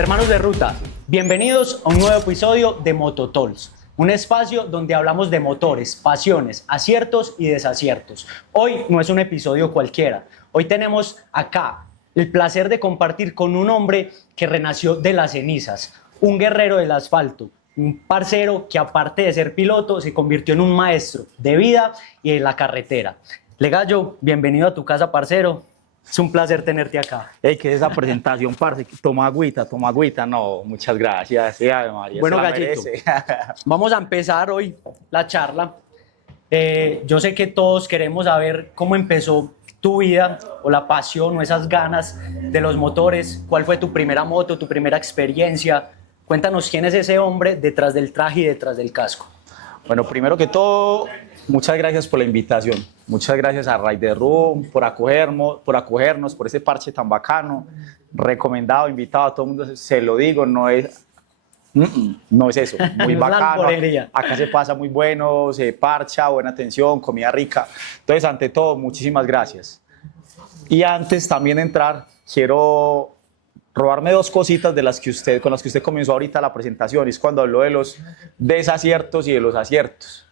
Hermanos de ruta, bienvenidos a un nuevo episodio de Mototalks, un espacio donde hablamos de motores, pasiones, aciertos y desaciertos. Hoy no es un episodio cualquiera, hoy tenemos acá el placer de compartir con un hombre que renació de las cenizas, un guerrero del asfalto, un parcero que aparte de ser piloto se convirtió en un maestro de vida y de la carretera. Legallo, bienvenido a tu casa, parcero. Es un placer tenerte acá. Ey, ¿qué es esa presentación, parce? Toma agüita. No, muchas gracias. Sí, Ave María, Bueno, se la Gallito, merece. vamos a empezar hoy la charla. Yo sé que todos queremos saber cómo empezó tu vida o la pasión o esas ganas de los motores. ¿Cuál fue tu primera moto, tu primera experiencia? Cuéntanos quién es ese hombre detrás del traje y detrás del casco. Bueno, primero que todo, muchas gracias por la invitación. Muchas gracias a Rider Room por acogernos, por ese parche tan bacano. Recomendado, invitado a todo el mundo, se lo digo, no es eso, muy bacano. Acá se pasa muy bueno, se parcha, buena atención, comida rica. Entonces, ante todo, muchísimas gracias. Y antes también de entrar, quiero robarme dos cositas con las que usted comenzó ahorita la presentación. Es cuando habló de los desaciertos y de los aciertos.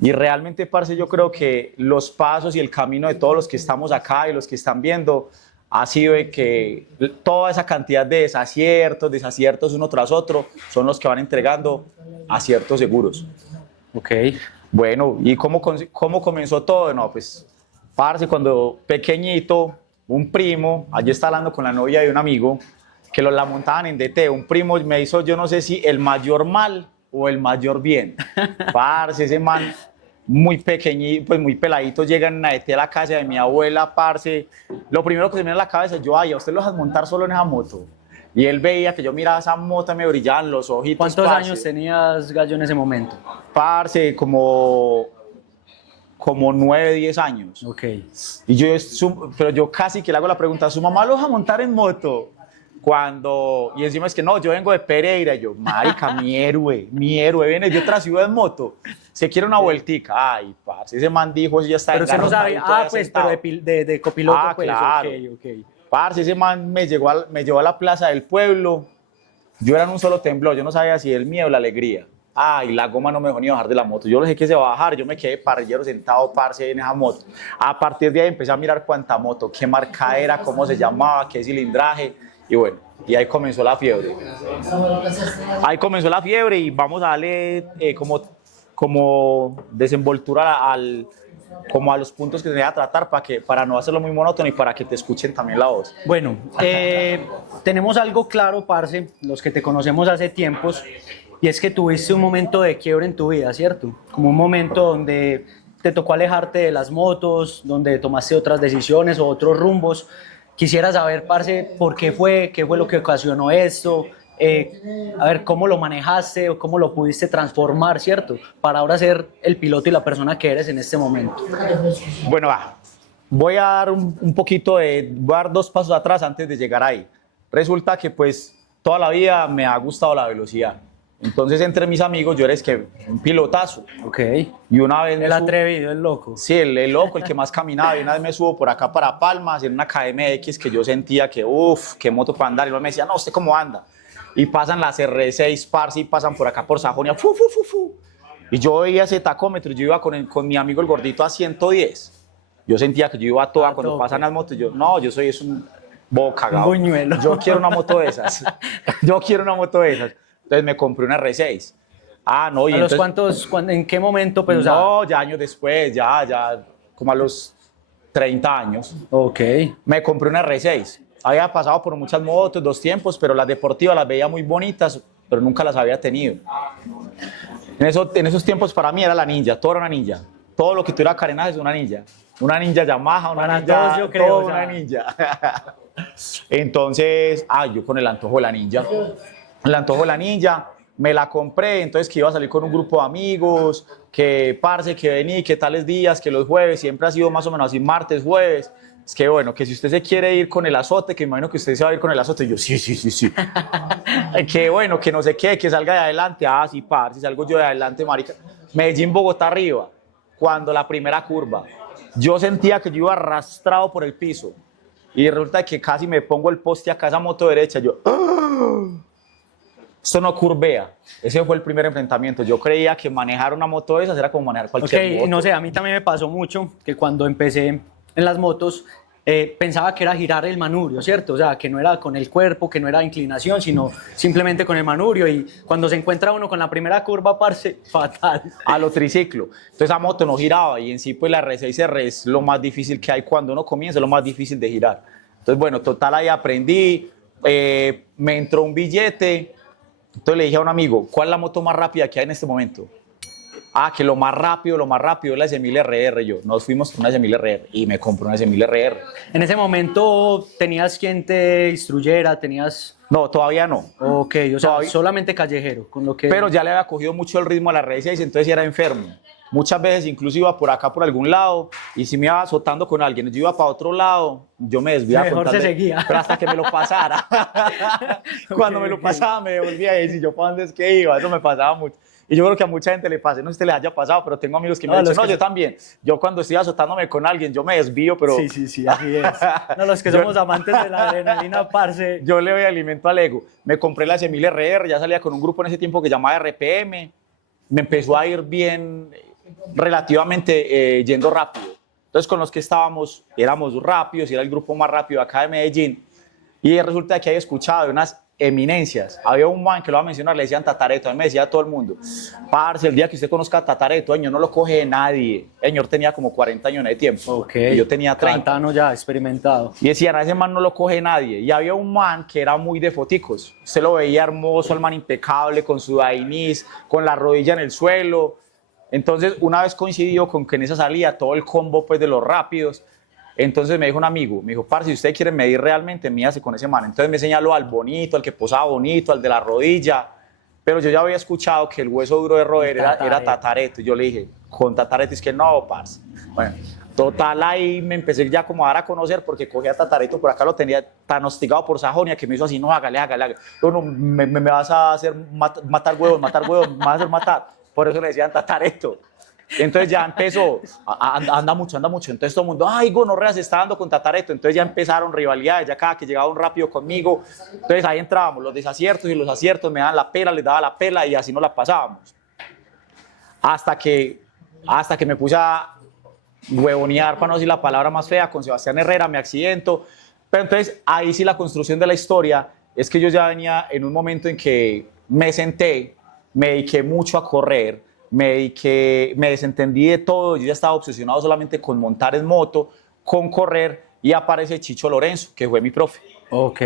Y realmente, parce, yo creo que los pasos y el camino de todos los que estamos acá y los que están viendo ha sido de que toda esa cantidad de desaciertos uno tras otro son los que van entregando aciertos seguros. Ok. Bueno, ¿y cómo comenzó todo? No, pues, parce, cuando pequeñito, un primo, allí está hablando con la novia de un amigo, que la montaban en DT, un primo me hizo, yo no sé si el mayor mal o el mayor bien. Parce, ese man muy pequeñito, pues muy peladito, llega en una DT a la casa de mi abuela, parce. Lo primero que se me viene a la cabeza, yo, ay, ¿a usted lo dejas montar solo en esa moto? Y él veía que yo miraba esa moto, me brillaban los ojitos. ¿Cuántos parce. años tenías, Gallo, en ese momento? Parce, como 9, 10 años. Ok. Y pero yo casi que le hago la pregunta, ¿su mamá lo deja montar en moto? Y encima es que no, yo vengo de Pereira. Y yo, marica, mi héroe, viene de otra ciudad en moto. Se quiere una vueltica. Ay, parce, ese man dijo, eso ya está. Pero usted no sabe, pues, sentado. pero de copiloto, pues, claro. ok. Parce, ese man me llevó a la plaza del pueblo. Yo era en un solo temblor, yo no sabía si el miedo o la alegría. Ay, la goma no me dejó ni bajar de la moto. Yo lo dejé que se va a bajar, yo me quedé parrillero sentado, parce, en esa moto. A partir de ahí empecé a mirar cuánta moto, qué marca era, cómo se llamaba, qué cilindraje. Y bueno, y ahí comenzó la fiebre. Y vamos a darle como desenvoltura como a los puntos que se deben tratar para no hacerlo muy monótono y para que te escuchen también la voz. Bueno, tenemos algo claro, parce, los que te conocemos hace tiempos, y es que tuviste un momento de quiebre en tu vida, ¿cierto? Como un momento donde te tocó alejarte de las motos, donde tomaste otras decisiones o otros rumbos. Quisiera saber, parce, qué fue lo que ocasionó esto, a ver, cómo lo manejaste o cómo lo pudiste transformar, ¿cierto? Para ahora ser el piloto y la persona que eres en este momento. Bueno, voy a dar voy a dar 2 pasos atrás antes de llegar ahí. Resulta que pues toda la vida me ha gustado la velocidad. Entonces, entre mis amigos, yo era un pilotazo. Ok. Y una vez el atrevido, el loco. Sí, el loco, el que más caminaba. Y una vez me subo por acá para Palmas, en una KMX que yo sentía que, qué moto para andar. Y luego me decía, no, ¿usted cómo anda? Y pasan las R6, parce, y pasan por acá por Sajonia. Y yo veía ese tacómetro, yo iba con mi amigo el gordito a 110. Yo sentía que yo iba a toda cuando pasan las motos. Yo soy un bobo cagado. Un buñuelo. Yo quiero una moto de esas. Entonces me compré una R6. No, y ¿En qué momento? Pues, no, ya años después, ya como a los 30 años. Ok. Me compré una R6. Había pasado por muchas motos, 2 tiempos, pero las deportivas las veía muy bonitas, pero nunca las había tenido. En esos tiempos para mí era la ninja, todo era una ninja. Todo lo que tuviera carenaje es una ninja. Una ninja Yamaha, una para ninja, todos yo creo, una ninja. Entonces, yo con el antojo de la ninja. El antojo de la ninja, me la compré, entonces que iba a salir con un grupo de amigos, que parce, que vení, que tales días, que los jueves, siempre ha sido más o menos así, martes, jueves. Es que bueno, que si usted se quiere ir con el azote, que imagino que usted se va a ir con el azote. Y yo, sí. Que bueno, que no sé qué, que salga de adelante. Sí, parce, salgo yo de adelante, marica. Medellín, Bogotá arriba, cuando la primera curva. Yo sentía que yo iba arrastrado por el piso. Y resulta que casi me pongo el poste acá, esa moto derecha. Yo, esto no curvea. Ese fue el primer enfrentamiento. Yo creía que manejar una moto de esas era como manejar cualquier moto. No sé, a mí también me pasó mucho que cuando empecé en las motos pensaba que era girar el manubrio, ¿cierto? O sea, que no era con el cuerpo, que no era inclinación, sino simplemente con el manubrio. Y cuando se encuentra uno con la primera curva, parce, fatal. A lo triciclo. Entonces esa moto no giraba y en sí pues la R6R es lo más difícil que hay cuando uno comienza, es lo más difícil de girar. Entonces bueno, total ahí aprendí, me entró un billete, entonces le dije a un amigo, ¿cuál es la moto más rápida que hay en este momento? Que lo más rápido es la S1000RR. Nos fuimos con una S1000RR y me compré una S1000RR. En ese momento, ¿tenías quien te instruyera? ¿Tenías...? No, todavía no. Ok, o sea, solamente callejero, con lo que... Pero ya le había cogido mucho el ritmo a la R6, entonces ya era enfermo. Muchas veces incluso iba por acá, por algún lado, y si me iba azotando con alguien, yo iba para otro lado, yo me desviaba. Mejor se seguía. Pero hasta que me lo pasara. Cuando me lo pasaba, me devolvía y yo para dónde es que iba, eso me pasaba mucho. Y yo creo que a mucha gente le pasa, no sé si te les haya pasado, pero tengo amigos que me dicen, no, yo también. Yo cuando estoy azotándome con alguien, yo me desvío, pero... Sí, así es. No, los que somos amantes de la adrenalina, parce. Yo le doy alimento al ego. Me compré la S1000RR, ya salía con un grupo en ese tiempo que llamaba RPM. Me empezó a ir bien, relativamente yendo rápido. Entonces con los que estábamos, éramos rápidos, y era el grupo más rápido acá de Medellín. Y resulta que hay escuchado de unas eminencias. Había un man que lo va a mencionar, le decían Tatareto. A mí me decía todo el mundo, parce, el día que usted conozca a Tatareto, señor, no lo coge nadie. El señor tenía como 40 años de tiempo. Okay. Y yo tenía 30. Cantano ya, experimentado. Y decían, a ese man no lo coge nadie. Y había un man que era muy de foticos. Usted lo veía hermoso, el man impecable, con su dainís, con la rodilla en el suelo. Entonces, una vez coincidió con que en esa salía todo el combo pues, de los rápidos. Entonces me dijo un amigo, me dijo, parce, si usted quiere medir realmente, mídase con ese man. Entonces me señaló al bonito, al que posaba bonito, al de la rodilla. Pero yo ya había escuchado que el hueso duro de roer era Tatareto. Y yo le dije, con Tatareto, es que no, parce. Bueno, total, ahí me empecé ya como a dar a conocer porque cogía a Tatareto, por acá lo tenía tan hostigado por Sajonia que me hizo así, no, hágale. Yo, no, me vas a hacer matar huevos, me vas a hacer matar. Por eso le decían Tatareto. Entonces ya empezó, anda mucho. Entonces todo el mundo, ay, gonorrea, se está dando con Tatareto. Entonces ya empezaron rivalidades, ya cada que llegaba un rápido conmigo. Entonces ahí entrábamos, los desaciertos y los aciertos, me daban la pela, les daba la pela y así nos la pasábamos. Hasta que me puse a huevonear, para no decir la palabra más fea, con Sebastián Herrera, me accidento. Pero entonces ahí sí la construcción de la historia es que yo ya venía en un momento en que me senté, me dediqué mucho a correr, me desentendí de todo, yo ya estaba obsesionado solamente con montar en moto, con correr, y aparece Chicho Lorenzo, que fue mi profe. Ok.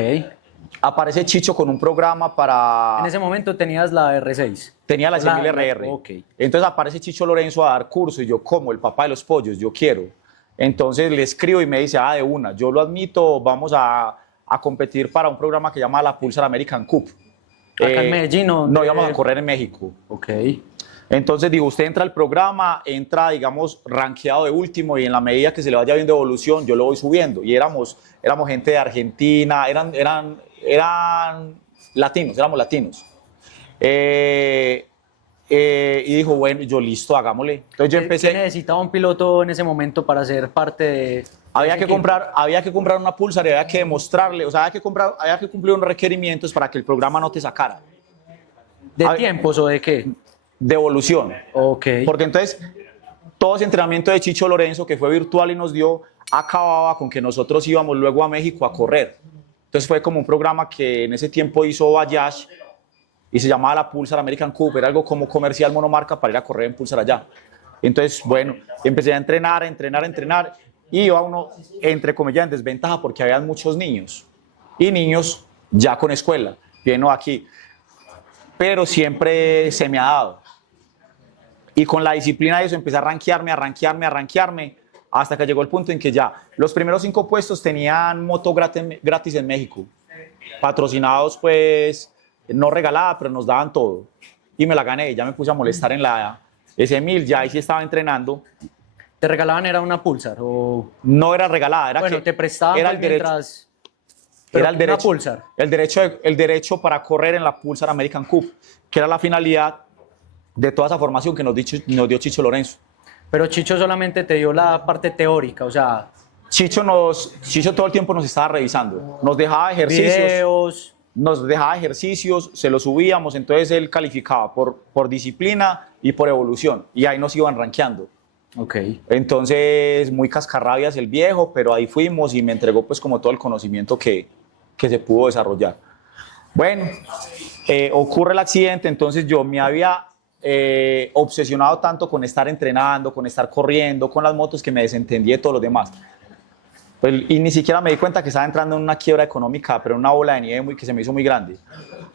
Aparece Chicho con un programa para... En ese momento tenías la R6. Tenía la S1000RR. Okay. Entonces aparece Chicho Lorenzo a dar curso, y yo, como el papá de los pollos, yo quiero. Entonces le escribo y me dice, de una, yo lo admito, vamos a competir para un programa que se llama la Pulsar American Cup. ¿Acá en Medellín? No, íbamos a correr en México. Ok. Entonces digo, usted entra al programa, entra, digamos, rankeado de último, y en la medida que se le vaya viendo evolución, yo lo voy subiendo. Y éramos gente de Argentina, eran latinos, éramos latinos. Y dijo, bueno, yo listo, hagámosle. Entonces yo empecé... ¿Qué necesitaba un piloto en ese momento para ser parte de...? Había que comprar una Pulsar y había que demostrarle, o sea, había que cumplir unos requerimientos para que el programa no te sacara. ¿De tiempos o de qué? De evolución. Ok. Porque entonces, todo ese entrenamiento de Chicho Lorenzo, que fue virtual y nos dio, acababa con que nosotros íbamos luego a México a correr. Entonces fue como un programa que en ese tiempo hizo Bayash y se llamaba la Pulsar American Cup, era algo como comercial monomarca para ir a correr en Pulsar allá. Entonces, bueno, empecé a entrenar y iba uno, entre comillas, en desventaja porque había muchos niños y niños ya con escuela, viendo aquí, pero siempre se me ha dado. Y con la disciplina de eso empecé a rankearme, hasta que llegó el punto en que ya los primeros 5 puestos tenían moto gratis en México, patrocinados pues, no regalada, pero nos daban todo. Y me la gané, ya me puse a molestar en la S1000, ya ahí sí estaba entrenando. ¿Te regalaban era una Pulsar o...? No era regalada, era bueno, que te prestaban era el derecho, mientras... era el derecho, una Pulsar. El derecho para correr en la Pulsar American Cup, que era la finalidad de toda esa formación que nos dio Chicho Lorenzo. Pero Chicho solamente te dio la parte teórica, o sea... Chicho todo el tiempo nos estaba revisando, nos dejaba ejercicios. Videos. nos dejaba ejercicios, se los subíamos, entonces él calificaba por disciplina y por evolución, y ahí nos iban rankeando. Ok. Entonces, muy cascarrabias el viejo, pero ahí fuimos y me entregó pues como todo el conocimiento que se pudo desarrollar. Bueno, ocurre el accidente, entonces yo me había obsesionado tanto con estar entrenando, con estar corriendo, con las motos, que me desentendí de todo lo demás. Pues, y ni siquiera me di cuenta que estaba entrando en una quiebra económica, pero una bola de nieve que se me hizo muy grande.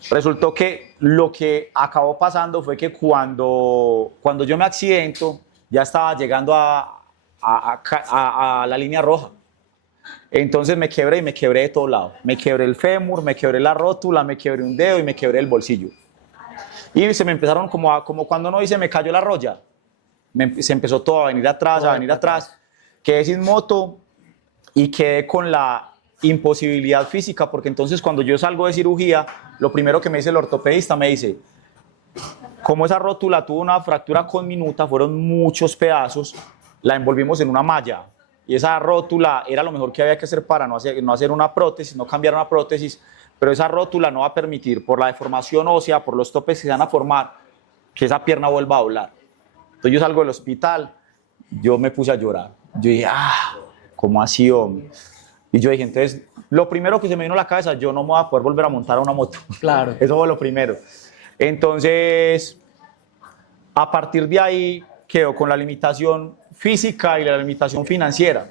Resultó que lo que acabó pasando fue que cuando yo me accidento, ya estaba llegando a la línea roja. Entonces me quebré y me quebré de todos lados. Me quebré el fémur, me quebré la rótula, me quebré un dedo y me quebré el bolsillo. Y se me empezaron como cuando uno dice me cayó la roya. Se empezó todo a venir atrás. Quedé sin moto y quedé con la imposibilidad física, porque entonces cuando yo salgo de cirugía, lo primero que me dice el ortopedista, me dice, como esa rótula tuvo una fractura conminuta, fueron muchos pedazos, la envolvimos en una malla. Y esa rótula era lo mejor que había que hacer para no hacer una prótesis, no cambiar una prótesis, pero esa rótula no va a permitir, por la deformación ósea, por los topes que se van a formar, que esa pierna vuelva a doblar. Entonces yo salgo del hospital, yo me puse a llorar. Yo dije, ¿cómo así, hombre? Y yo dije, entonces, lo primero que se me vino a la cabeza, yo no me voy a poder volver a montar a una moto. Claro. Eso fue lo primero. Entonces, a partir de ahí, quedo con la limitación física y la limitación financiera.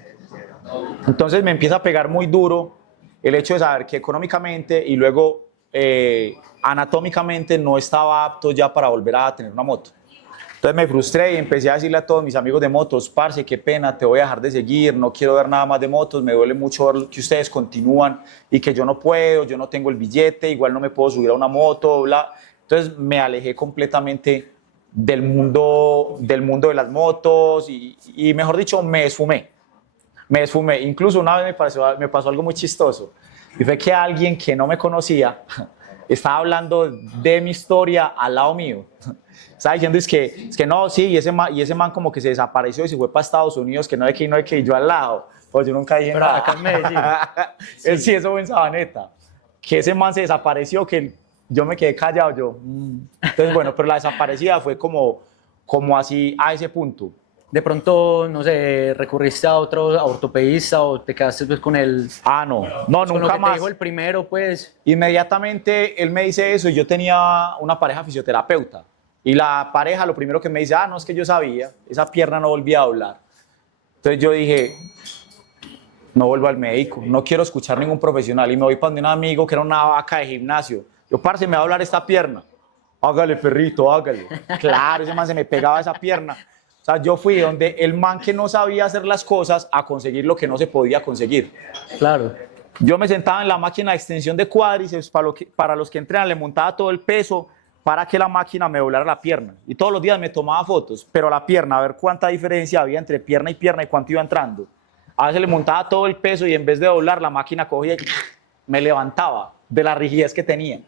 Entonces me empieza a pegar muy duro el hecho de saber que económicamente y luego anatómicamente no estaba apto ya para volver a tener una moto. Entonces me frustré y empecé a decirle a todos mis amigos de motos, parce, qué pena, te voy a dejar de seguir, no quiero ver nada más de motos, me duele mucho ver que ustedes continúan y que yo no puedo, yo no tengo el billete, igual no me puedo subir a una moto, bla. Entonces me alejé completamente del mundo de las motos y mejor dicho, me esfumé. Incluso una vez me pasó algo muy chistoso, y fue que alguien que no me conocía estaba hablando de mi historia al lado mío. Estaba diciendo es que no, sí, y ese man como que se desapareció y se fue para Estados Unidos, que no hay que y yo al lado. Pues yo nunca dije nada. Acá en Medellín. Sí, eso fue en Sabaneta. Que ese man se desapareció, que yo me quedé callado, Entonces, bueno, pero la desaparecida fue como así a ese punto. De pronto, no sé, recurriste a otro ortopedista o te quedaste pues con el... No, con nunca lo que más. te dijo el primero, pues. Inmediatamente él me dice eso y yo tenía una pareja fisioterapeuta. Y la pareja lo primero que me dice, no, es que yo sabía, esa pierna no volvía a doblar. Entonces yo dije, no vuelvo al médico, no quiero escuchar ningún profesional. Y me voy para donde un amigo que era una vaca de gimnasio. Yo, parce, me va a doblar esta pierna. Hágale, perrito, hágale. Claro, ese man se me pegaba esa pierna. O sea, yo fui donde el man que no sabía hacer las cosas a conseguir lo que no se podía conseguir. Claro. Yo me sentaba en la máquina de extensión de cuádriceps, para los que entrenan le montaba todo el peso para que la máquina me doblara la pierna. Y todos los días me tomaba fotos, pero la pierna, a ver cuánta diferencia había entre pierna y cuánto iba entrando. A veces le montaba todo el peso y en vez de doblar, la máquina cogía y me levantaba de la rigidez que tenía.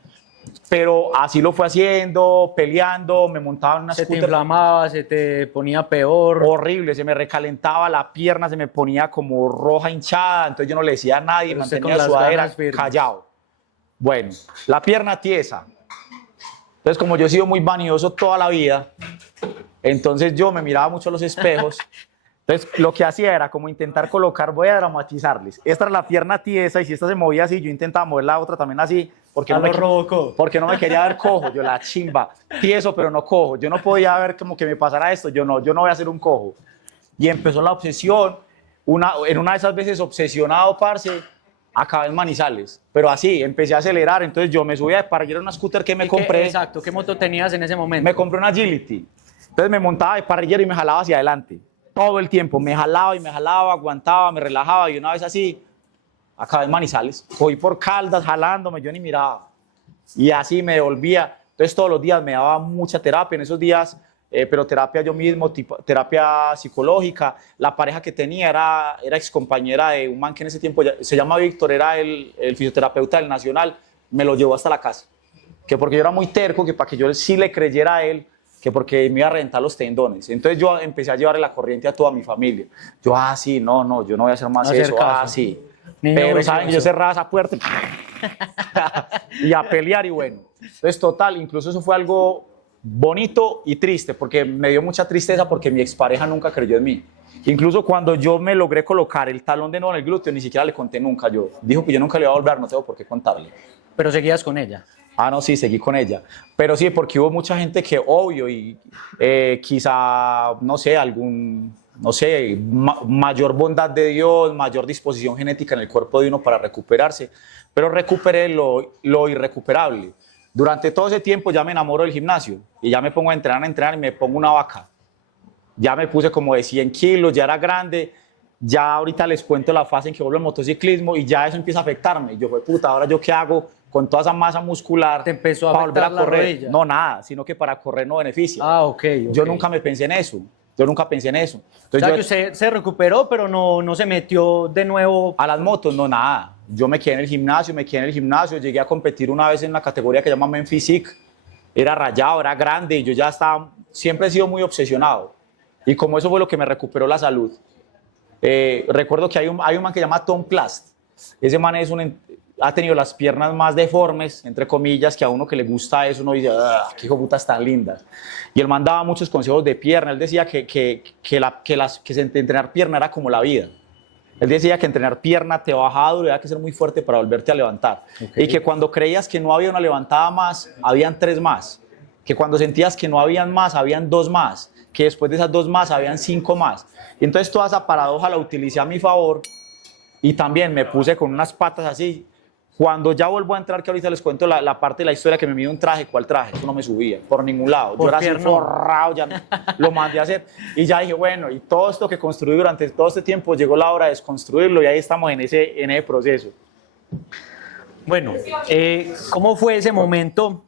Pero así lo fue haciendo, peleando, me montaba en una Se te scooter. inflamaba, se te ponía peor. Horrible, se me recalentaba la pierna, se me ponía como roja, hinchada, entonces yo no le decía a nadie, Pero usted mantenía con las sudadera, ganas firmes. callado. Bueno, la pierna tiesa. Entonces, como yo he sido muy vanidoso toda la vida, entonces yo me miraba mucho a los espejos. Entonces, lo que hacía era como intentar voy a dramatizarles. Esta era la pierna tiesa y si esta se movía así, yo intentaba mover la otra también así, porque no me quería ver cojo. Yo la chimba, tieso pero no cojo. Yo no podía ver como que me pasara esto, yo no voy a ser un cojo. Y empezó la obsesión, en una de esas veces obsesionado, parce, acabé en Manizales. Pero así, empecé a acelerar, entonces yo me subía de parrillero en una scooter que me compré. Exacto, ¿qué moto tenías en ese momento? Me compré una Agility. Entonces me montaba de parrillero y me jalaba hacia adelante. Todo el tiempo, me jalaba, aguantaba, me relajaba y una vez así, acabé en Manizales. Cogí por Caldas, jalándome, yo ni miraba. Y así me devolvía. Entonces todos los días me daba mucha terapia en esos días, pero terapia yo mismo, terapia psicológica. La pareja que tenía era excompañera de un man que en ese tiempo, se llama Víctor, era el fisioterapeuta del Nacional, me lo llevó hasta la casa. Que porque yo era muy terco, que para que yo sí le creyera a él, que porque me iba a reventar los tendones. Entonces yo empecé a llevarle la corriente a toda mi familia. Yo, sí, no, yo no voy a hacer más eso, sí. Pero, ¿saben? Yo cerraba esa puerta, y a pelear y bueno. Entonces, total, incluso eso fue algo bonito y triste, porque me dio mucha tristeza porque mi expareja nunca creyó en mí. Incluso cuando yo me logré colocar el talón de nuevo en el glúteo, ni siquiera le conté nunca. Dijo que yo nunca le iba a volver, no tengo por qué contarle. Pero seguías con ella. Ah, no, sí, seguí con ella. Pero sí, porque hubo mucha gente que, obvio, y quizá, no sé, mayor bondad de Dios, mayor disposición genética en el cuerpo de uno para recuperarse, pero recuperé lo irrecuperable. Durante todo ese tiempo ya me enamoro del gimnasio y ya me pongo a entrenar y me pongo una vaca. Ya me puse como de 100 kilos, ya era grande, ya ahorita les cuento la fase en que vuelvo al motociclismo y ya eso empieza a afectarme. Y yo, puta, ¿ahora yo qué hago con toda esa masa muscular? ¿Te empezó a para volver afectar a correr? la rodilla? No, nada, sino que para correr no beneficia. Ah, ok. Yo nunca me pensé en eso. Yo nunca pensé en eso. O Entonces, sea, que usted se recuperó, pero no se metió de nuevo. a las motos, no, nada. Yo me quedé en el gimnasio, llegué a competir una vez en una categoría que se llama Men Physique. Era rayado, era grande y yo ya estaba, siempre he sido muy obsesionado. Y como eso fue lo que me recuperó la salud. Recuerdo que hay un man que se llama Tom Plast. Ese man ha tenido las piernas más deformes, entre comillas, que a uno que le gusta eso, uno dice, qué hijo de putas tan lindas. Y él man daba muchos consejos de pierna. Él decía que entrenar pierna era como la vida. Él decía que entrenar pierna te bajaba duro y había que ser muy fuerte para volverte a levantar. Okay. Y que cuando creías que no había una levantada más, habían 3 más. Que cuando sentías que no habían más, habían 2 más. Que después de esas 2 más, habían 5 más. Y entonces toda esa paradoja la utilicé a mi favor y también me puse con unas patas así. Cuando ya vuelvo a entrar, que ahorita les cuento la parte de la historia que me mide un traje, ¿cuál traje? Eso no me subía por ningún lado. Yo era así forrado, ya lo mandé a hacer. Y ya dije, bueno, y todo esto que construí durante todo este tiempo, llegó la hora de desconstruirlo y ahí estamos en ese proceso. Bueno, ¿cómo fue ese momento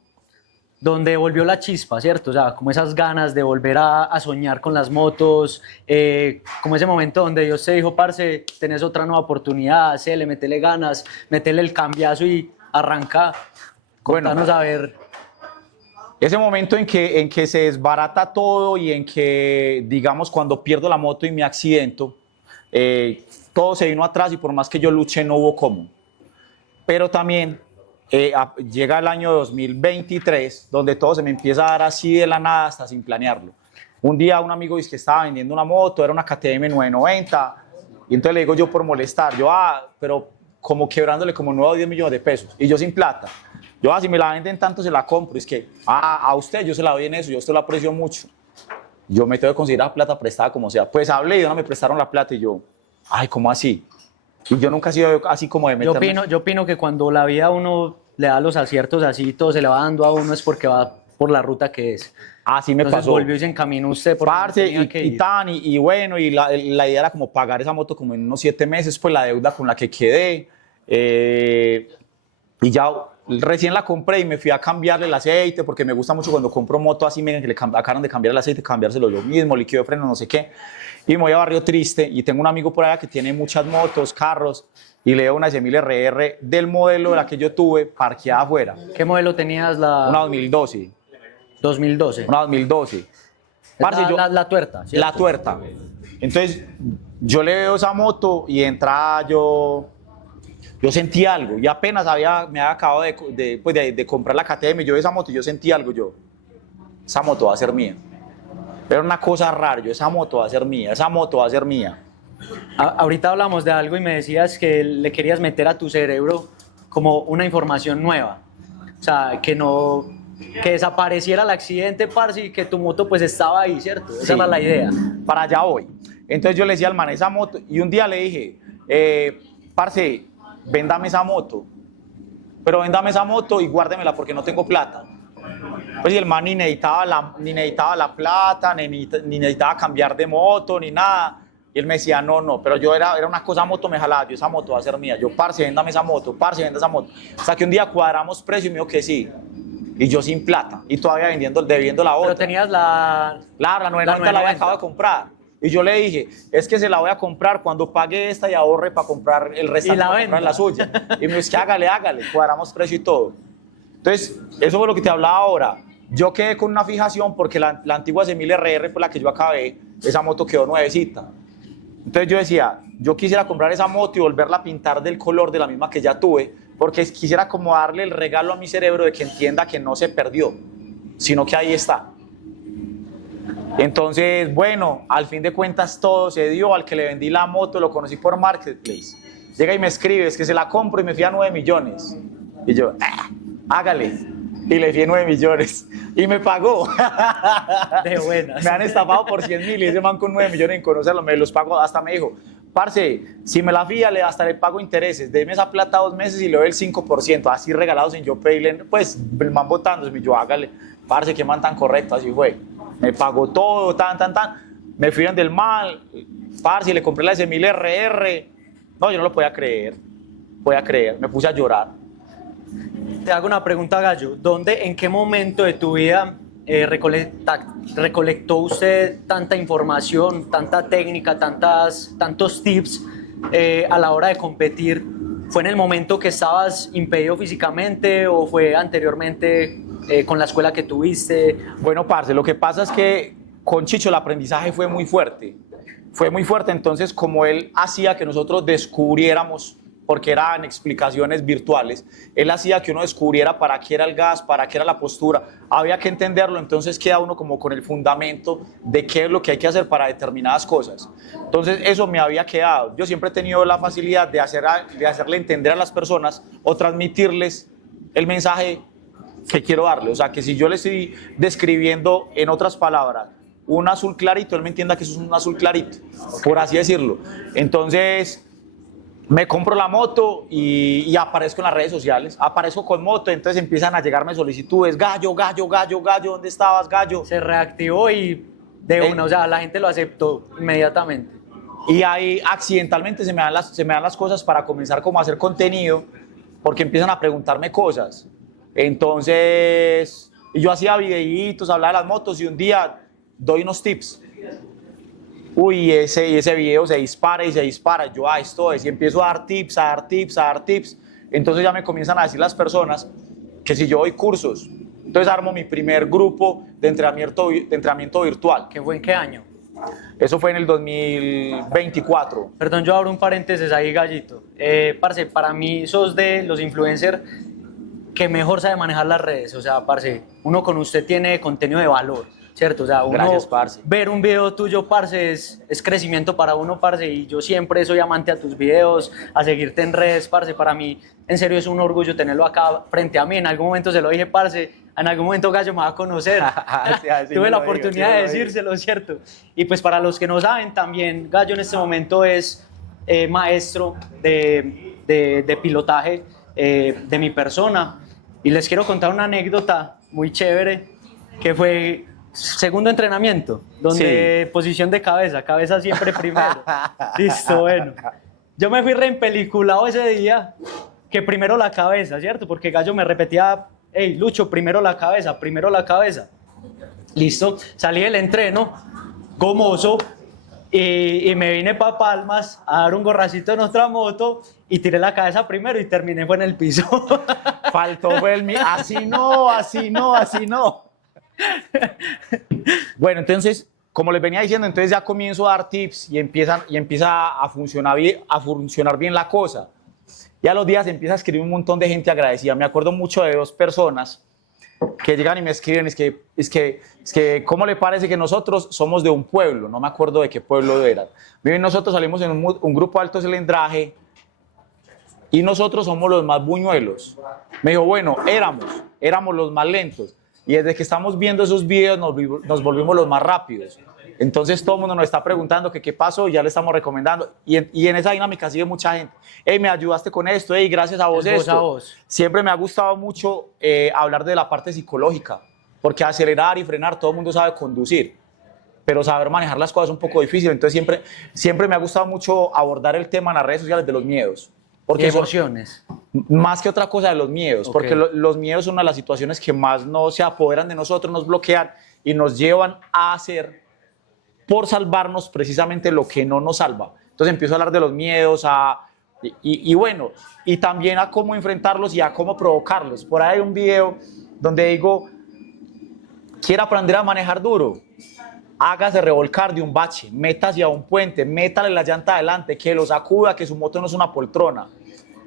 donde volvió la chispa, cierto? O sea, como esas ganas de volver a soñar con las motos, como ese momento donde Dios te dijo, parce, tenés otra nueva oportunidad, hacele, metele ganas, metele el cambiazo y arranca. Contanos a ver. Ese momento en que se desbarata todo y en que, digamos, cuando pierdo la moto y me accidento, todo se vino atrás y por más que yo luché no hubo cómo. Pero también llega el año 2023, donde todo se me empieza a dar así de la nada hasta sin planearlo. Un día un amigo dice que estaba vendiendo una moto, era una KTM 990, y entonces le digo yo por molestar, pero como quebrándole como 9 o 10 millones de pesos, y yo sin plata. Si me la venden tanto se la compro, es que, a usted yo se la doy en eso, yo usted lo aprecio mucho. Yo me tengo que considerar plata prestada como sea. Pues hablé y no me prestaron la plata y yo, ¿cómo así? Y yo nunca he sido así como de meterme. Yo opino que cuando la vida a uno le da los aciertos así, todo se le va dando a uno, es porque va por la ruta que es. Así me Entonces pasó. Volvió y se encaminó usted por parce, y bueno, y la idea era como pagar esa moto como en unos 7 meses, pues la deuda con la que quedé. Y ya recién la compré y me fui a cambiarle el aceite, porque me gusta mucho cuando compro moto así, miren que le acaban de cambiar el aceite, cambiárselo yo mismo, líquido de freno, no sé qué. Y me voy a Barrio Triste y tengo un amigo por allá que tiene muchas motos, carros, y le veo una 1000 RR del modelo de la que yo tuve parqueada afuera. ¿Qué modelo tenías? Una 2012. 2012. Una 2012. Parce, la tuerta, ¿cierto? La tuerta. Entonces, yo le veo esa moto y entra yo sentí algo. Y apenas me había acabado de comprar la KTM, yo vi esa moto y yo sentí algo. Esa moto va a ser mía. Era una cosa rara, esa moto va a ser mía, esa moto va a ser mía. Ahorita hablamos de algo y me decías que le querías meter a tu cerebro como una información nueva. O sea, que desapareciera el accidente, parce, y que tu moto pues estaba ahí, ¿cierto? Esa era la idea. Para allá voy. Entonces yo le decía al man, esa moto, y un día le dije, parce, véndame esa moto, pero véndame esa moto y guárdemela porque no tengo plata. Pues y el man ni necesitaba la plata, ni necesitaba cambiar de moto, ni nada. Y él me decía, no, pero yo era una cosa moto, me jalaba, esa moto va a ser mía. Yo, parce, véndame esa moto, parce, venda esa moto. Hasta que un día cuadramos precio y me dijo que sí. Y yo sin plata, y todavía debiendo la otra. Pero tenías la 990 la había acabado de comprar. Y yo le dije, es que se la voy a comprar cuando pague esta y ahorre para comprar el restante, para comprar la suya. Y me dijo, es que hágale, cuadramos precio y todo. Entonces, eso fue lo que te hablaba ahora. Yo quedé con una fijación porque la antigua 1000 RR por la que yo acabé, esa moto quedó nuevecita. Entonces yo decía, yo quisiera comprar esa moto y volverla a pintar del color de la misma que ya tuve, porque quisiera como darle el regalo a mi cerebro de que entienda que no se perdió, sino que ahí está. Entonces, bueno, al fin de cuentas todo se dio. Al que le vendí la moto lo conocí por Marketplace. Llega y me escribe, es que se la compro y me fui a 9 millones. Y yo, hágale. Y le fui a 9 millones. Y me pagó. De buenas. Me han estafado por 100.000 y ese man con 9 millones en conocerlo, me los pago. Hasta me dijo, parce, si me la fía, hasta le pago intereses. Deme esa plata 2 meses y le doy el 5%. Así regalados sin yo pedirle, pues el man botándose. Yo, hágale. Parce, qué man tan correcto, así fue. Me pagó todo, tan. Me fui del mal. Parce, le compré la S1000 RR. No, yo no lo podía creer. Me puse a llorar. Te hago una pregunta, Gallo. ¿Dónde, en qué momento de tu vida recolectó usted tanta información, tanta técnica, tantos tips a la hora de competir? ¿Fue en el momento que estabas impedido físicamente o fue anteriormente con la escuela que tuviste? Bueno, parce, lo que pasa es que con Chicho el aprendizaje fue muy fuerte. Entonces como él hacía que nosotros descubriéramos, porque eran explicaciones virtuales, él hacía que uno descubriera para qué era el gas, para qué era la postura, había que entenderlo, entonces queda uno como con el fundamento de qué es lo que hay que hacer para determinadas cosas. Entonces eso me había quedado. Yo siempre he tenido la facilidad de hacerle entender a las personas o transmitirles el mensaje que quiero darle. O sea, que si yo le estoy describiendo en otras palabras un azul clarito, él me entienda que eso es un azul clarito, por así decirlo. Entonces me compro la moto y aparezco en las redes sociales, aparezco con moto, entonces empiezan a llegarme solicitudes, Gallo, ¿dónde estabas, Gallo? Se reactivó y de una, o sea, la gente lo aceptó inmediatamente. Y ahí accidentalmente se me dan las cosas para comenzar como a hacer contenido, porque empiezan a preguntarme cosas. Entonces, yo hacía videitos, hablaba de las motos y un día doy unos tips. Uy, ese video se dispara. Yo, esto es, y empiezo a dar tips. Entonces ya me comienzan a decir las personas que si yo doy cursos, entonces armo mi primer grupo de entrenamiento virtual. ¿Qué fue en qué año? Eso fue en el 2024. Perdón, yo abro un paréntesis ahí, Gallito. Parce, para mí sos de los influencers que mejor sabe manejar las redes. O sea, parce, uno con usted tiene contenido de valor, ¿cierto? O sea, uno Gracias, parce. Ver un video tuyo, parce, es crecimiento para uno, parce, y yo siempre soy amante a tus videos, a seguirte en redes, parce. Para mí, en serio, es un orgullo tenerlo acá frente a mí. En algún momento se lo dije, parce, en algún momento Gallo me va a conocer. Tuve la oportunidad de decírselo, ¿cierto? Y pues para los que no saben, también Gallo en este momento es maestro de pilotaje de mi persona. Y les quiero contar una anécdota muy chévere, que fue segundo entrenamiento, donde Sí. posición de cabeza siempre primero. Listo, bueno. Yo me fui reempeliculado ese día, que primero la cabeza, ¿cierto? Porque Gallo me repetía, hey, Lucho, primero la cabeza. Listo, salí del entreno, gomoso, y me vine para Palmas a dar un gorracito en otra moto y tiré la cabeza primero y terminé fue en el piso. Faltó fue el mío. Así no. Bueno, entonces, como les venía diciendo, entonces ya comienzo a dar tips y empieza a funcionar bien la cosa. Y a los días empieza a escribir un montón de gente agradecida. Me acuerdo mucho de 2 personas que llegan y me escriben, es que ¿cómo le parece que nosotros somos de un pueblo? No me acuerdo de qué pueblo era. Miren, nosotros salimos en un grupo de alto cilindraje y nosotros somos los más buñuelos. Me dijo, bueno, éramos los más lentos. Y desde que estamos viendo esos videos nos volvimos los más rápidos. Entonces todo el mundo nos está preguntando que qué pasó y ya le estamos recomendando. Y en esa dinámica sigue mucha gente. Hey, me ayudaste con esto, hey, gracias a vos Es esto. voz a voz. Siempre me ha gustado mucho hablar de la parte psicológica, porque acelerar y frenar todo el mundo sabe conducir, pero saber manejar las cosas es un poco difícil. Entonces siempre me ha gustado mucho abordar el tema en las redes sociales de los miedos. Porque ¿Qué emociones? más que otra cosa de los miedos, Okay. porque los miedos son una de las situaciones que más no se apoderan de nosotros, nos bloquean y nos llevan a hacer por salvarnos precisamente lo que no nos salva. Entonces empiezo a hablar de los miedos, y bueno, y también a cómo enfrentarlos y a cómo provocarlos. Por ahí hay un video donde digo, quiere aprender a manejar duro, hágase revolcar de un bache, métase a un puente, métale la llanta adelante, que lo sacuda, que su moto no es una poltrona.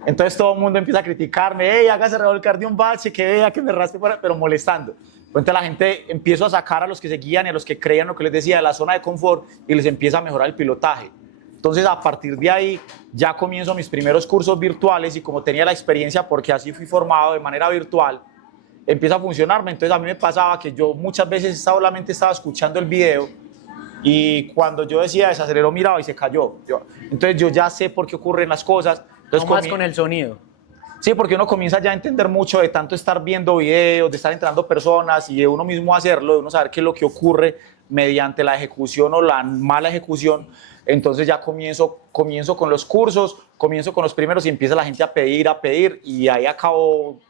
Entonces todo el mundo empieza a criticarme, hey, hágase revolcar de un bache, que vea, que me raspe, pero molestando. Entonces la gente empiezo a sacar a los que seguían y a los que creían lo que les decía de la zona de confort y les empieza a mejorar el pilotaje. Entonces a partir de ahí ya comienzo mis primeros cursos virtuales y como tenía la experiencia, porque así fui formado de manera virtual, empieza a funcionarme. Entonces a mí me pasaba que yo muchas veces solamente estaba escuchando el video y cuando yo decía desaceleró, miraba y se cayó. Entonces yo ya sé por qué ocurren las cosas. Entonces, No más con el sonido. Sí, porque uno comienza ya a entender mucho de tanto estar viendo videos, de estar entrenando personas y de uno mismo hacerlo, de uno saber qué es lo que ocurre mediante la ejecución o la mala ejecución. Entonces ya comienzo con los cursos, comienzo con los primeros y empieza la gente a pedir y ahí acabo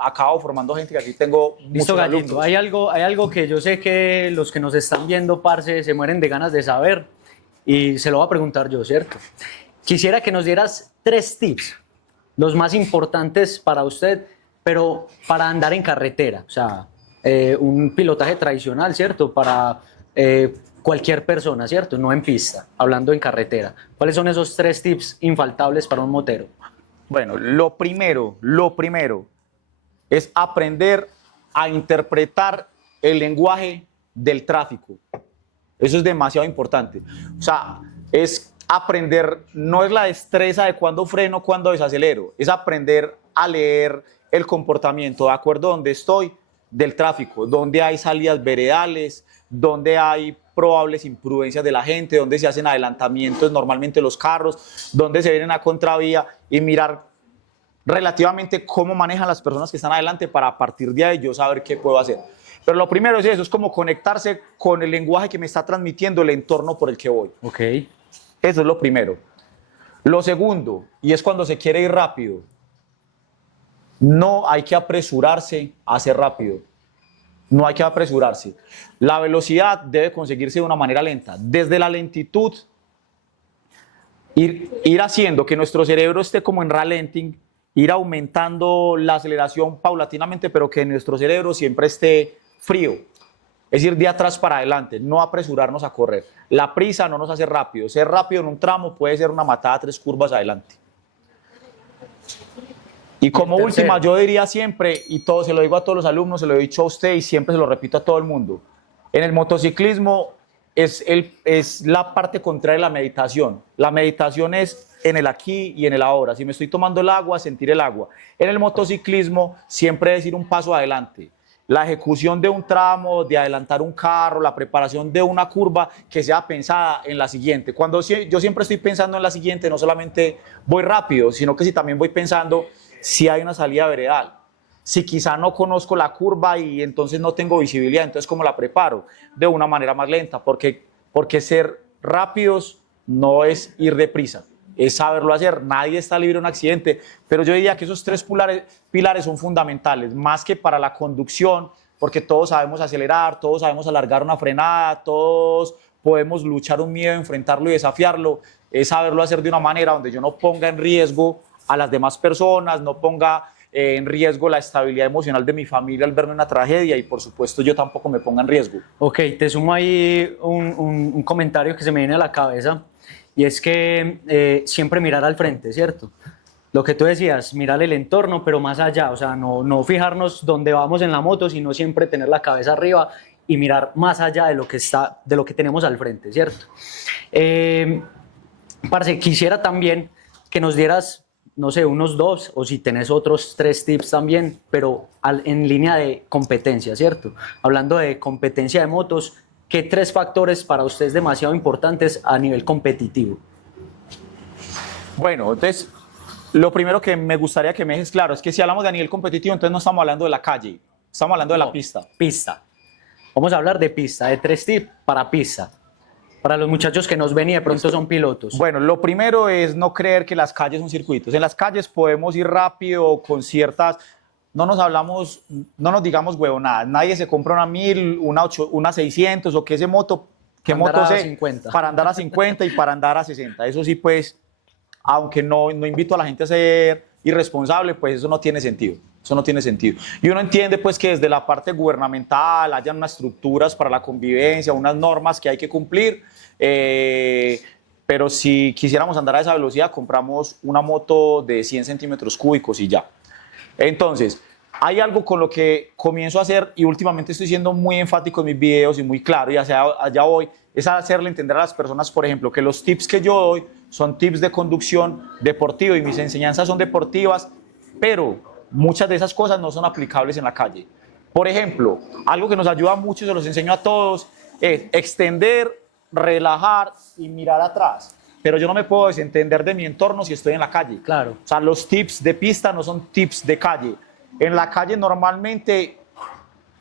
formando gente que aquí tengo Listo, muchos Gallito. alumnos. Hay algo que yo sé que los que nos están viendo, parce, se mueren de ganas de saber y se lo voy a preguntar yo, ¿cierto? Quisiera que nos dieras 3 tips, los más importantes para usted, pero para andar en carretera, o sea, un pilotaje tradicional, ¿cierto? Para cualquier persona, ¿cierto? No en pista, hablando en carretera. ¿Cuáles son esos 3 tips infaltables para un motero? Bueno, lo primero es aprender a interpretar el lenguaje del tráfico. Eso es demasiado importante. O sea, es aprender, no es la destreza de cuándo freno, cuándo desacelero, es aprender a leer el comportamiento de acuerdo a donde estoy del tráfico, donde hay salidas veredales, donde hay probables imprudencias de la gente, donde se hacen adelantamientos normalmente los carros, donde se vienen a contravía y mirar relativamente cómo manejan las personas que están adelante para a partir de ahí yo saber qué puedo hacer. Pero lo primero es eso, es como conectarse con el lenguaje que me está transmitiendo el entorno por el que voy. Ok. Eso es lo primero. Lo segundo, y es cuando se quiere ir rápido, no hay que apresurarse a ser rápido. No hay que apresurarse. La velocidad debe conseguirse de una manera lenta. Desde la lentitud, ir haciendo que nuestro cerebro esté como en ralenting, ir aumentando la aceleración paulatinamente, pero que nuestro cerebro siempre esté frío. Es ir de atrás para adelante, no apresurarnos a correr. La prisa no nos hace rápido. Ser rápido en un tramo puede ser una matada a 3 curvas adelante. Y como última, yo diría siempre, y todo se lo digo a todos los alumnos, se lo he dicho a usted y siempre se lo repito a todo el mundo, en el motociclismo es la parte contraria de la meditación. La meditación es en el aquí y en el ahora. Si me estoy tomando el agua, sentir el agua. En el motociclismo siempre es ir un paso adelante. La ejecución de un tramo, de adelantar un carro, la preparación de una curva que sea pensada en la siguiente. Cuando yo siempre estoy pensando en la siguiente, no solamente voy rápido, sino que si también voy pensando si hay una salida veredal, si quizá no conozco la curva y entonces no tengo visibilidad, entonces ¿cómo la preparo? De una manera más lenta, porque ser rápidos no es ir deprisa, es saberlo hacer. Nadie está libre de un accidente, pero yo diría que esos 3 pilares son fundamentales, más que para la conducción, porque todos sabemos acelerar, todos sabemos alargar una frenada, todos podemos luchar un miedo, enfrentarlo y desafiarlo. Es saberlo hacer de una manera donde yo no ponga en riesgo a las demás personas, no ponga en riesgo la estabilidad emocional de mi familia al verme una tragedia y por supuesto yo tampoco me ponga en riesgo. Ok, te sumo ahí un comentario que se me viene a la cabeza y es que siempre mirar al frente, ¿cierto? Lo que tú decías, mirar el entorno, pero más allá, o sea, no fijarnos dónde vamos en la moto, sino siempre tener la cabeza arriba y mirar más allá de lo que tenemos al frente, ¿cierto? Parce, quisiera también que nos dieras, no sé, unos 2 o si tenés otros 3 tips también, pero en línea de competencia, ¿cierto? Hablando de competencia de motos, ¿qué 3 factores para ustedes demasiado importantes a nivel competitivo? Bueno, entonces, lo primero que me gustaría que me dejes claro es que si hablamos de a nivel competitivo, entonces no estamos hablando de la calle, estamos hablando de la pista. Pista. Vamos a hablar de pista, de 3 tips para pista. Para los muchachos que nos ven y de pronto son pilotos. Bueno, lo primero es no creer que las calles son circuitos. En las calles podemos ir rápido con ciertas... No nos digamos huevonadas. Nadie se compra una 1000, una 600 o qué moto sea 50. Para andar a 50 y para andar a 60. Eso sí, pues, aunque no invito a la gente a ser irresponsable, pues eso no tiene sentido. Eso no tiene sentido. Y uno entiende pues que desde la parte gubernamental hayan unas estructuras para la convivencia, unas normas que hay que cumplir, pero si quisiéramos andar a esa velocidad, compramos una moto de 100 centímetros cúbicos y ya. Entonces, hay algo con lo que comienzo a hacer y últimamente estoy siendo muy enfático en mis videos y muy claro, y hacia allá voy, es hacerle entender a las personas, por ejemplo, que los tips que yo doy son tips de conducción deportiva y mis enseñanzas son deportivas, pero muchas de esas cosas no son aplicables en la calle. Por ejemplo, algo que nos ayuda mucho, se los enseño a todos, es extender, relajar y mirar atrás. Pero yo no me puedo desentender de mi entorno si estoy en la calle. Claro. O sea, los tips de pista no son tips de calle. En la calle normalmente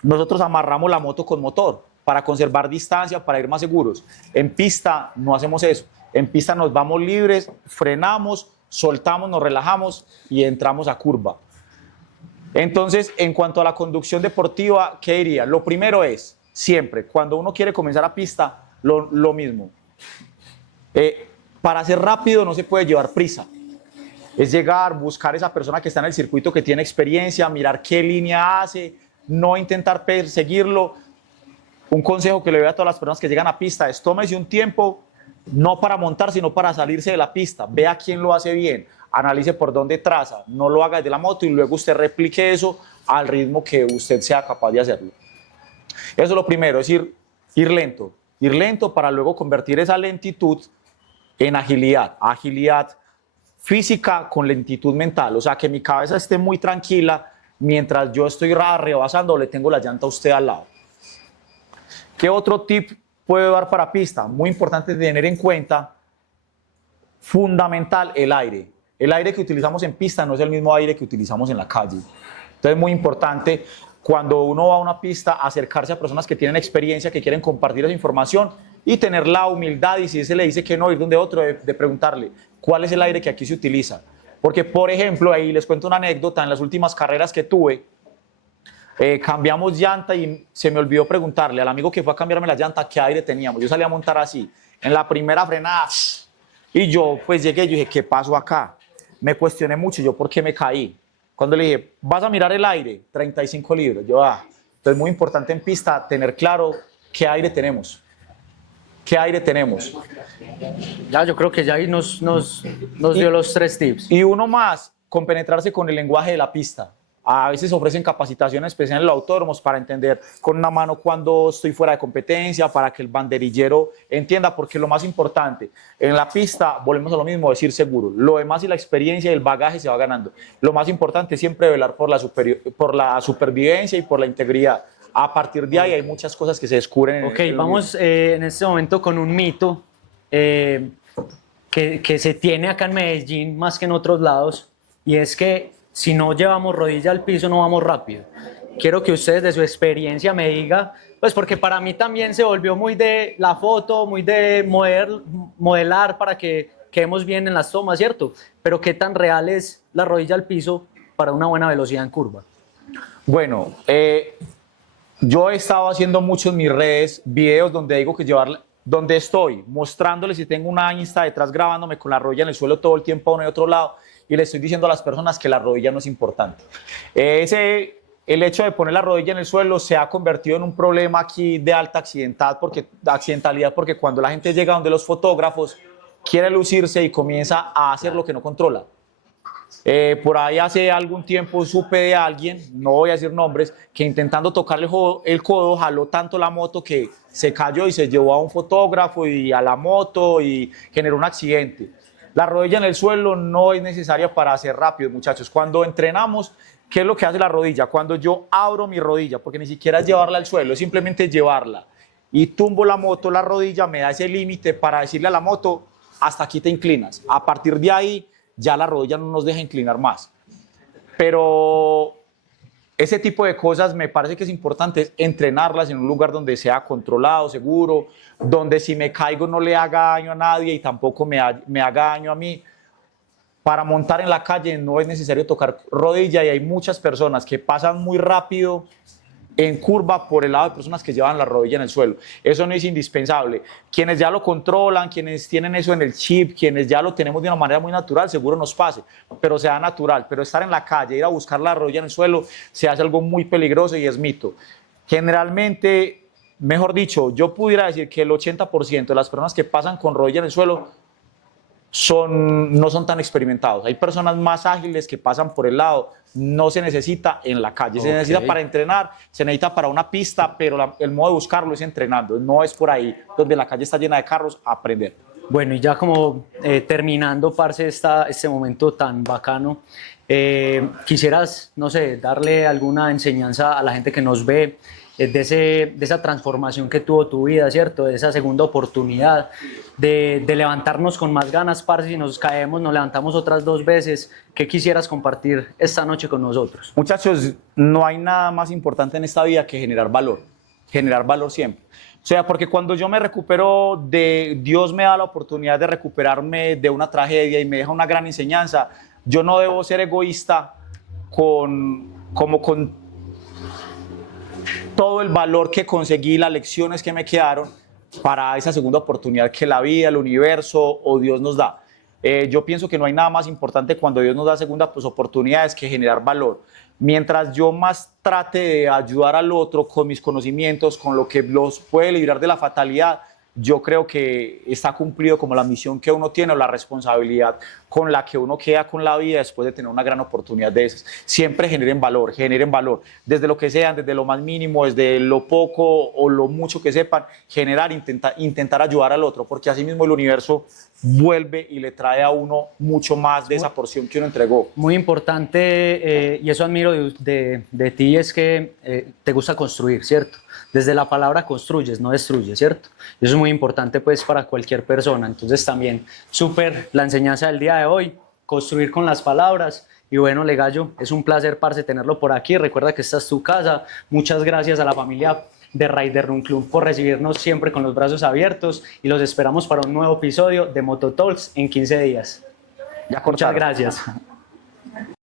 nosotros amarramos la moto con motor para conservar distancia, para ir más seguros. En pista no hacemos eso. En pista nos vamos libres, frenamos, soltamos, nos relajamos y entramos a curva. Entonces, en cuanto a la conducción deportiva, ¿qué diría? Lo primero es, siempre, cuando uno quiere comenzar a pista, lo mismo. Para ser rápido no se puede llevar prisa. Es llegar, buscar esa persona que está en el circuito que tiene experiencia, mirar qué línea hace, no intentar perseguirlo. Un consejo que le doy a todas las personas que llegan a pista es tómese un tiempo, no para montar, sino para salirse de la pista. Vea quién lo hace bien, analice por dónde traza, no lo haga de la moto y luego usted replique eso al ritmo que usted sea capaz de hacerlo. Eso es lo primero, es ir lento para luego convertir esa lentitud en agilidad física con lentitud mental, o sea, que mi cabeza esté muy tranquila mientras yo estoy rebasando, le tengo la llanta a usted al lado. ¿Qué otro tip puedo dar para pista? Muy importante tener en cuenta, fundamental, el aire. El aire que utilizamos en pista no es el mismo aire que utilizamos en la calle. Entonces es muy importante cuando uno va a una pista acercarse a personas que tienen experiencia, que quieren compartir esa información y tener la humildad, y si se le dice que no, ir donde otro, de preguntarle cuál es el aire que aquí se utiliza. Porque, por ejemplo, ahí les cuento una anécdota, en las últimas carreras que tuve, cambiamos llanta y se me olvidó preguntarle al amigo que fue a cambiarme la llanta qué aire teníamos. Yo salí a montar así, en la primera frenada, y yo pues llegué y dije, ¿qué pasó acá? Me cuestioné mucho, yo ¿por qué me caí? Cuando le dije, vas a mirar el aire, 35 libras, yo, entonces es muy importante en pista tener claro qué aire tenemos. ¿Qué aire tenemos? Ya, yo creo que ya ahí nos dio los 3 tips. Y uno más, compenetrarse con el lenguaje de la pista. A veces ofrecen capacitaciones especiales en los autódromos para entender con una mano cuando estoy fuera de competencia, para que el banderillero entienda, porque lo más importante, en la pista, volvemos a lo mismo, decir seguro. Lo demás y la experiencia y el bagaje se va ganando. Lo más importante es siempre velar por la supervivencia y por la integridad. A partir de ahí hay muchas cosas que se descubren. Ok, vamos en este momento con un mito que se tiene acá en Medellín más que en otros lados, y es que si no llevamos rodilla al piso no vamos rápido. Quiero que ustedes de su experiencia me digan, pues porque para mí también se volvió muy de la foto, muy de modelar para que quedemos bien en las tomas, ¿cierto? Pero ¿qué tan real es la rodilla al piso para una buena velocidad en curva? Bueno, yo he estado haciendo mucho en mis redes videos donde digo que donde estoy mostrándoles si tengo una Insta detrás grabándome con la rodilla en el suelo todo el tiempo a uno y otro lado, y le estoy diciendo a las personas que la rodilla no es importante. El hecho de poner la rodilla en el suelo se ha convertido en un problema aquí de alta accidentalidad, porque cuando la gente llega donde los fotógrafos quiere lucirse y comienza a hacer lo que no controla. Por ahí hace algún tiempo supe de alguien, no voy a decir nombres, que intentando tocarle el codo jaló tanto la moto que se cayó y se llevó a un fotógrafo y a la moto y generó un accidente. La rodilla en el suelo no es necesaria para ser rápido, muchachos. Cuando entrenamos, ¿qué es lo que hace la rodilla? Cuando yo abro mi rodilla, porque ni siquiera es llevarla al suelo, es simplemente llevarla y tumbo la moto, la rodilla me da ese límite para decirle a la moto, hasta aquí te inclinas. A partir de ahí, ya la rodilla no nos deja inclinar más. Pero ese tipo de cosas me parece que es importante entrenarlas en un lugar donde sea controlado, seguro, donde si me caigo no le haga daño a nadie y tampoco me haga daño a mí. Para montar en la calle no es necesario tocar rodilla, y hay muchas personas que pasan muy rápido en curva por el lado de personas que llevan la rodilla en el suelo. Eso no es indispensable. Quienes ya lo controlan, quienes tienen eso en el chip, quienes ya lo tenemos de una manera muy natural, seguro nos pase, pero sea natural. Pero estar en la calle, ir a buscar la rodilla en el suelo, se hace algo muy peligroso y es mito. Generalmente, mejor dicho, yo pudiera decir que el 80% de las personas que pasan con rodilla en el suelo no son tan experimentados. Hay personas más ágiles que pasan por el lado. No se necesita en la calle, se necesita para entrenar, se necesita para una pista, pero el modo de buscarlo es entrenando, no es por ahí donde la calle está llena de carros a aprender. Bueno, y ya como terminando, parce, este momento tan bacano, quisieras, no sé, darle alguna enseñanza a la gente que nos ve de esa transformación que tuvo tu vida, ¿cierto? De esa segunda oportunidad, de levantarnos con más ganas, parce, si nos caemos, nos levantamos otras 2 veces. ¿Qué quisieras compartir esta noche con nosotros? Muchachos, no hay nada más importante en esta vida que generar valor siempre. O sea, porque cuando yo me recupero Dios me da la oportunidad de recuperarme de una tragedia y me deja una gran enseñanza, yo no debo ser egoísta con todo el valor que conseguí, las lecciones que me quedaron para esa segunda oportunidad que la vida, el universo o Dios nos da. Yo pienso que no hay nada más importante cuando Dios nos da segundas oportunidades que generar valor. Mientras yo más trate de ayudar al otro con mis conocimientos, con lo que los puede librar de la fatalidad, yo creo que está cumplido como la misión que uno tiene o la responsabilidad con la que uno queda con la vida después de tener una gran oportunidad de esas. Siempre generen valor, desde lo que sean, desde lo más mínimo, desde lo poco o lo mucho que sepan, intentar ayudar al otro, porque así mismo el universo vuelve y le trae a uno mucho más de esa porción que uno entregó. Muy importante, y eso admiro de ti, es que te gusta construir, ¿cierto? Desde la palabra construyes, no destruyes, ¿cierto? Y eso es muy importante pues para cualquier persona. Entonces también súper la enseñanza del día de hoy, construir con las palabras. Y bueno, Legallo, es un placer, parce, tenerlo por aquí. Recuerda que esta es tu casa. Muchas gracias a la familia de Rider Room Club por recibirnos siempre con los brazos abiertos y los esperamos para un nuevo episodio de Moto Talks en 15 días. Ya cortaron. Muchas gracias.